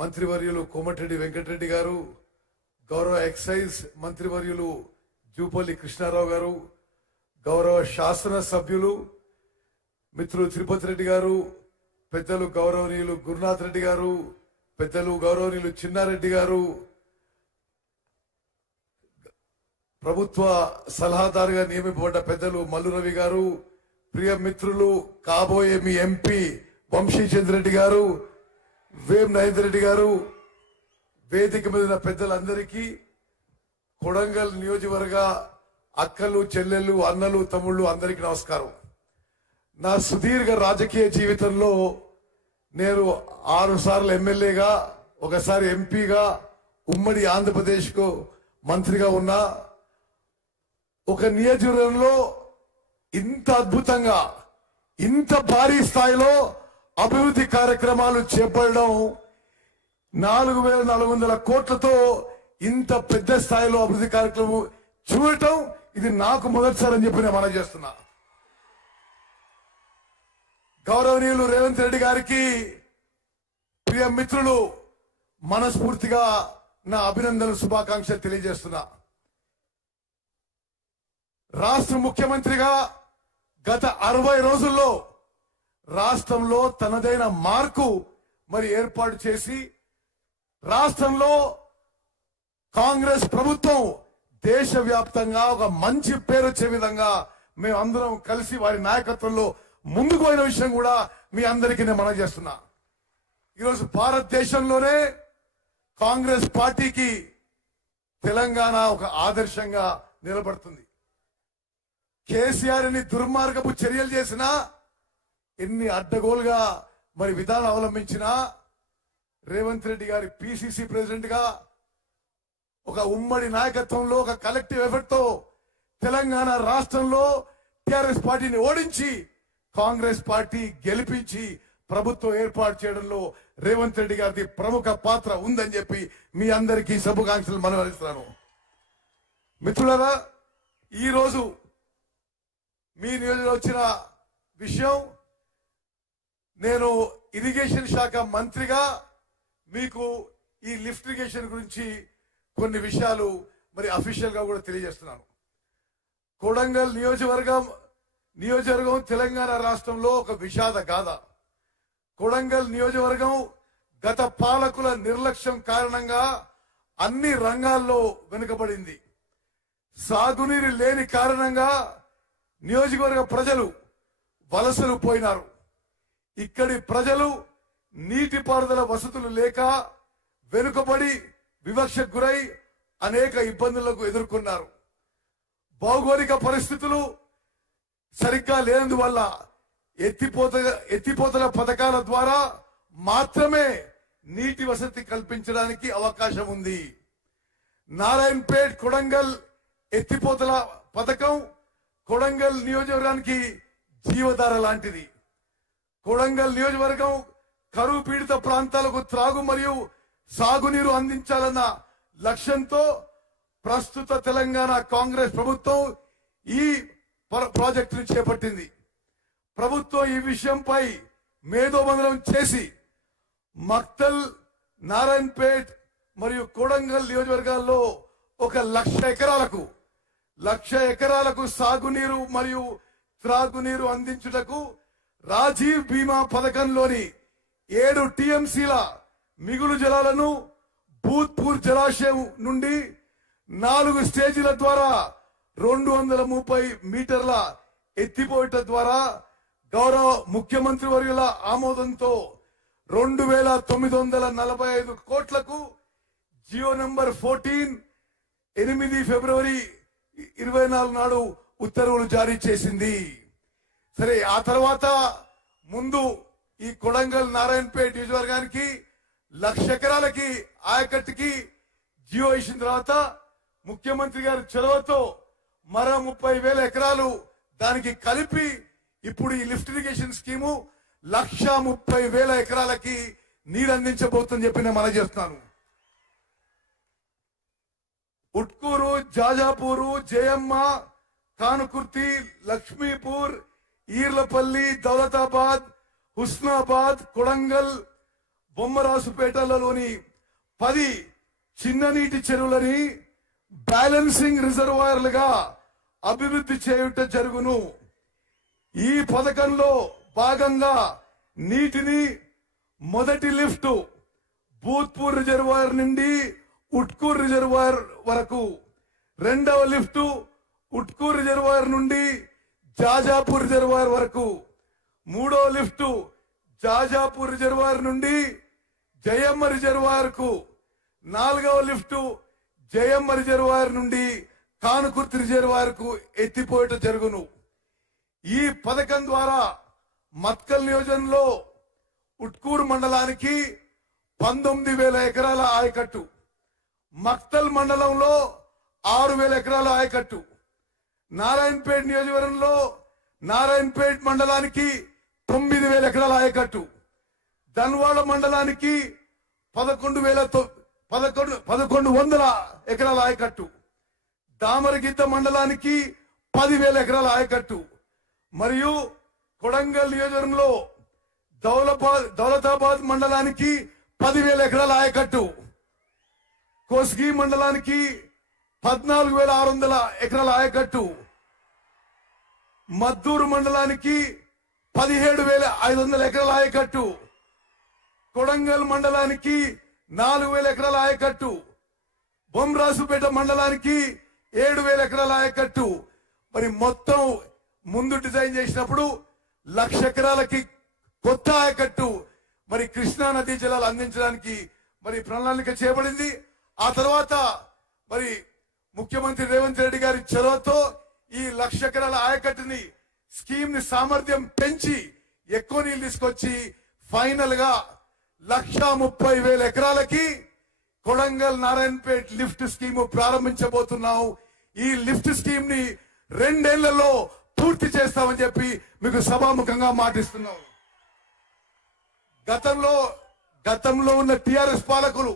మంత్రివర్యులు కోమటిరెడ్డి వెంకటరెడ్డి గారు, గౌరవ ఎక్సైజ్ మంత్రివర్యులు జూపల్లి కృష్ణారావు గారు, గౌరవ శాసన సభ్యులు మిత్రులు తిరుపతి రెడ్డి గారు, పెద్దలు గౌరవనీయులు గురునాథ్ రెడ్డి గారు, పెద్దలు గౌరవనీయులు చిన్నారెడ్డి గారు, ప్రభుత్వ సలహాదారుగా నియమింపబడ్డ పెద్దలు మల్లు రవి గారు, ప్రియ మిత్రులు కాబోయే మీ ఎంపీ వంశీచంద్ర రెడ్డి గారు, వేం నరేందర్ రెడ్డి గారు, వేదిక మీద పెద్దలందరికీ, కొడంగల్ నియోజకవర్గ అక్కలు చెల్లెళ్ళు అన్నలు తమ్ముళ్ళు అందరికీ నమస్కారం. నా సుదీర్ఘ రాజకీయ జీవితంలో నేను 6 సార్లు ఎమ్మెల్యేగా, ఒకసారి ఎంపీగా, ఉమ్మడి ఆంధ్రప్రదేశ్ కు మంత్రిగా ఉన్నా. ఒక నియోజకవర్గంలో ఇంత అద్భుతంగా, ఇంత భారీ స్థాయిలో అభివృద్ధి కార్యక్రమాలు చేపట్టడం, 4,400 కోట్లతో ఇంత పెద్ద స్థాయిలో అభివృద్ధి కార్యక్రమం చూడటం ఇది నాకు మొదటిసారి అని చెప్పి నేను మనం చేస్తున్నా. గౌరవనీయులు రేవంత్ రెడ్డి గారికి, ప్రియ మిత్రులు, మనస్ఫూర్తిగా నా అభినందనలు శుభాకాంక్షలు తెలియజేస్తున్నా. రాష్ట్ర ముఖ్యమంత్రిగా గత 60 రోజుల్లో రాష్ట్రంలో తనదైన మార్కు ఏర్పాటు చేసి, రాష్ట్రంలో కాంగ్రెస్ ప్రభుత్వం దేశవ్యాప్తంగా ఒక మంచి పేరు వచ్చే విధంగా మేమందరం కలిసి వారి నాయకత్వంలో ముందుకు పోయిన విషయం కూడా మీ అందరికీ నేను మనవి చేస్తున్నా. ఈరోజు భారతదేశంలోనే కాంగ్రెస్ పార్టీకి తెలంగాణ ఒక ఆదర్శంగా నిలబడుతుంది. కేసీఆర్ ని దుర్మార్గపు చర్యలు చేసినా, ఎన్ని అడ్డగోలుగా విధానం అవలంబించినా, రేవంత్ రెడ్డి గారి పిసిసి ప్రెసిడెంట్ గా ఒక ఉమ్మడి నాయకత్వంలో ఒక కలెక్టివ్ ఎఫర్ట్ తో తెలంగాణ రాష్ట్రంలో టిఆర్ఎస్ పార్టీని ఓడించి కాంగ్రెస్ పార్టీ గెలిపించి ప్రభుత్వం ఏర్పాటు చేయడంలో రేవంత్ రెడ్డి గారిది ప్రముఖ పాత్ర ఉందని చెప్పి మీ అందరికీ శుభాకాంక్షలు మనవరిస్తున్నాను. మిత్రులారా, ఈరోజు మీ నియోజకవర్గంలో వచ్చిన విషయం, నేను ఇరిగేషన్ శాఖ మంత్రిగా మీకు ఈ లిఫ్ట్ ఇరిగేషన్ గురించి కొన్ని విషయాలు అఫీషియల్ గా కూడా తెలియజేస్తున్నాను. కొడంగల్ నియోజకవర్గం తెలంగాణ రాష్ట్రంలో ఒక విషాద గాథ. కొడంగల్ నియోజకవర్గం గత పాలకుల నిర్లక్ష్యం కారణంగా అన్ని రంగాల్లో వెనుకబడింది. సాగునీరు లేని కారణంగా నియోజకవర్గ ప్రజలు వలసలు పోయినారు. ఇక్కడి ప్రజలు నీటిపారుదల వసతులు లేక వెనుకబడి వివక్షకు గురై అనేక ఇబ్బందులకు ఎదుర్కొన్నారు. భౌగోళిక పరిస్థితులు సరిగ్గా లేనందువల్ల ఎత్తిపోతల పథకాల ద్వారా మాత్రమే నీటి వసతి కల్పించడానికి అవకాశం ఉంది. నారాయణపేట్ కొడంగల్ ఎత్తిపోతల పథకం కొడంగల్ నియోజకవర్గానికి జీవధార లాంటిది. కొడంగల్ నియోజకవర్గం కరువు పీడిత ప్రాంతాలకు త్రాగు మరియు సాగునీరు అందించాలన్న లక్ష్యంతో ప్రస్తుత తెలంగాణ కాంగ్రెస్ ప్రభుత్వం ఈ ప్రాజెక్టును చేపట్టింది. ప్రభుత్వం ఈ విషయంపై మేధోబంధనం చేసి మక్తల్, నారాయణపేట్ మరియు కొడంగల్ నియోజకవర్గాల్లో 1,00,000 ఎకరాలకు సాగునీరు మరియు త్రాగునీరు అందించుటకు రాజీవ్ బీమా పథకంలోని 7 టీఎంసీల మిగులు జలాలను భూత్పూర్ జలాశయం నుండి 4 స్టేజీల ద్వారా 230 మీటర్ల ఎత్తిపోయట ద్వారా గౌరవ ముఖ్యమంత్రి వర్యుల ఆమోదంతో 2,945 కోట్లకు జియో నంబర్ 14 8 ఫిబ్రవరి 24 నాడు ఉత్తర్వులు జారీ చేసింది. సరే, ఆ తర్వాత ముందు ఈ కొడంగల్ నారాయణపేట నియోజకవర్గానికి 1,00,000 ఎకరాలకి ఆయకట్టుకి జియో ఇచ్చిన తర్వాత ముఖ్యమంత్రి గారి చొరవతో మరో 30,000 ఎకరాలు దానికి కలిపి ఇప్పుడు ఈ లిఫ్ట్ ఇరిగేషన్ స్కీము 1,30,000 ఎకరాలకి నీరు అందించబోతుందని చెప్పి నేను మనం చేస్తున్నాను. ఉట్కూరు, జాజాపూరు, జయమ్మ, కానుకుర్తి, లక్ష్మీపూర్, ఈర్లపల్లి, దౌలతాబాద్, హుస్నాబాద్, కొడంగల్, బొమ్మరాసుపేటలలోని 10 చిన్న నీటి చెరువులని బ్యాలెన్సింగ్ రిజర్వాయర్లుగా అభివృద్ధి చేయుట జరుగును. ఈ పథకంలో భాగంగా నీటిని మొదటి లిఫ్ట్ భూత్పూర్ రిజర్వాయర్ నుండి ఉట్కూర్ రిజర్వాయర్ వరకు, రెండవ లిఫ్ట్ ఉట్కూర్ రిజర్వాయర్ నుండి జాజాపూర్ రిజర్వాయర్ వరకు, మూడో లిఫ్ట్ జాజాపూర్ రిజర్వాయర్ నుండి జయమ్మ రిజర్వాయర్ కు, నాలుగవ లిఫ్ట్ జయమ్మ రిజర్వాయర్ నుండి కానుకుర్తి రిజర్వాయర్ కు ఎత్తిపోయట జరుగును. ఈ పథకం ద్వారా మత్కల్ నియోజకంలో ఉట్కూరు మండలానికి 19,000 ఎకరాల ఆయకట్టు, మక్తల్ మండలంలో 6,000 ఎకరాల ఆయకట్టు, నారాయణపేట నియోజకవర్గంలో నారాయణపేట మండలానికి 9,000 ఎకరాల ఆయకట్టు, ధన్వాడ మండలానికి 11,100 ఎకరాల ఆయకట్టు, దామరగిద్ద మండలానికి 10,000 ఎకరాల ఆయకట్టు, మరియు కొడంగల్ నియోజకవర్గంలో దౌలతాబాద్ మండలానికి 10,000 ఎకరాల ఆయకట్టు, కోస్గి మండలానికి 14,600 ఎకరాల ఆయకట్టు, మద్దూరు మండలానికి 17,500 ఎకరాల ఆయకట్టు, కొడంగల్ మండలానికి 4,000 ఎకరాల ఆయకట్టు, బొమ్మరాసుపేట మండలానికి 7,000 ఎకరాల ఆయకట్టు. మరి మొత్తం ముందు డిజైన్ చేసినప్పుడు 1,00,000 ఎకరాలకి కొత్త ఆయకట్టు మరి కృష్ణా నదీ జలాలు అందించడానికి మరి ప్రణాళిక చేయబడింది. ఆ తర్వాత మరి ముఖ్యమంత్రి రేవంత్ రెడ్డి గారి చొరవతో ఈ 1,00,000 ఎకరాల ఆయకట్టుని స్కీమ్ ని సామర్థ్యం పెంచి ఎక్కువ నీళ్లు తీసుకొచ్చి ఫైనల్ గా 1,30,000 ఎకరాలకి కొడంగల్ నారాయణపేట్ లిఫ్ట్ స్కీమ్ ప్రారంభించబోతున్నాం. ఈ లిఫ్ట్ స్కీమ్ ని 2 ఏళ్లలో పూర్తి చేస్తామని చెప్పి మీకు సభాముఖంగా మాటిస్తున్నాం. గతంలో ఉన్న టిఆర్ఎస్ పాలకులు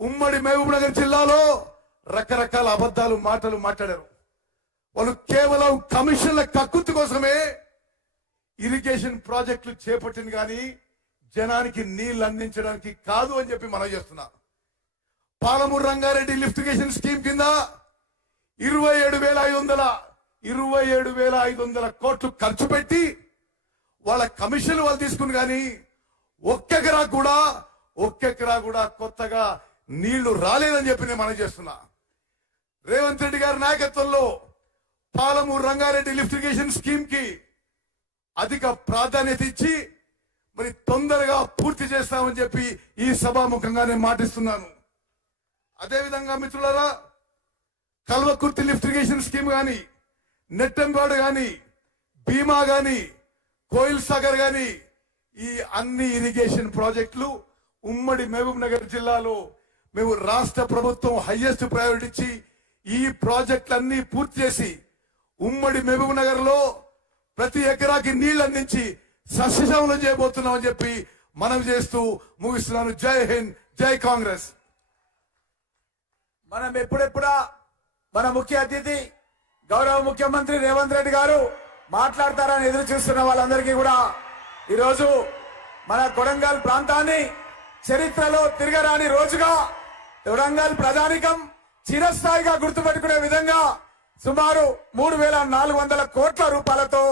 ఉమ్మడి మహబూబ్ నగర్ జిల్లాలో రకరకాల అబద్ధాలు మాటలు మాట్లాడారు. వాళ్ళు కేవలం కమిషన్ల కక్కుర్తి కోసమే ఇరిగేషన్ ప్రాజెక్టులు చేపట్టింది కానీ జనానికి నీళ్లు అందించడానికి కాదు అని చెప్పి మనం చేస్తున్నాం. పాలమూరు రంగారెడ్డి లిఫ్టిగేషన్ స్కీమ్ కింద 27,500 కోట్లు ఖర్చు పెట్టి వాళ్ళ కమిషన్లు వాళ్ళు తీసుకుని కానీ ఒక్క ఎకరా కూడా కొత్తగా నీళ్లు రాలేదని చెప్పి నేను మనం చేస్తున్నా. రేవంత్ రెడ్డి గారి నాయకత్వంలో పాలమూరు రంగారెడ్డి లిఫ్టిగేషన్ స్కీమ్ కి అధిక ప్రాధాన్యత ఇచ్చి మరి తొందరగా పూర్తి చేస్తామని చెప్పి ఈ సభాముఖంగా నేను మాటిస్తున్నాను. అదేవిధంగా మిత్రులారా, కల్వకుర్తి లిఫ్టిగేషన్ స్కీమ్ గాని, నెట్టంపాడు గాని, భీమా గాని, కోయిల్ సాగర్ గాని, ఈ అన్ని ఇరిగేషన్ ప్రాజెక్టులు ఉమ్మడి మహబూబ్ నగర్ జిల్లాలో మేము రాష్ట్ర ప్రభుత్వం హైయెస్ట్ ప్రయారిటీ ఇచ్చి ఈ ప్రాజెక్టులన్నీ పూర్తి చేసి ఉమ్మడి మహబూబ్ నగర్ లో ప్రతి ఎకరాకి నీళ్లు అందించి సస్యశ్యామలం చేయబోతున్నామని చెప్పి మనం చేస్తూ ముగిస్తున్నాను. జై హింద్, జై కాంగ్రెస్. మనం ఎప్పుడెప్పుడా మన ముఖ్య అతిథి గౌరవ ముఖ్యమంత్రి రేవంత్ రెడ్డి గారు మాట్లాడతారని ఎదురు చూస్తున్న వాళ్ళందరికీ కూడా ఈరోజు మన కొడంగల్ ప్రాంతాన్ని చరిత్రలో తిరగరాని రోజుగా కొడంగల్ ప్రజానికం చిరస్థాయిగా గుర్తుపెట్టుకునే విధంగా సుమారు 3,400 కోట్ల రూపాయలతో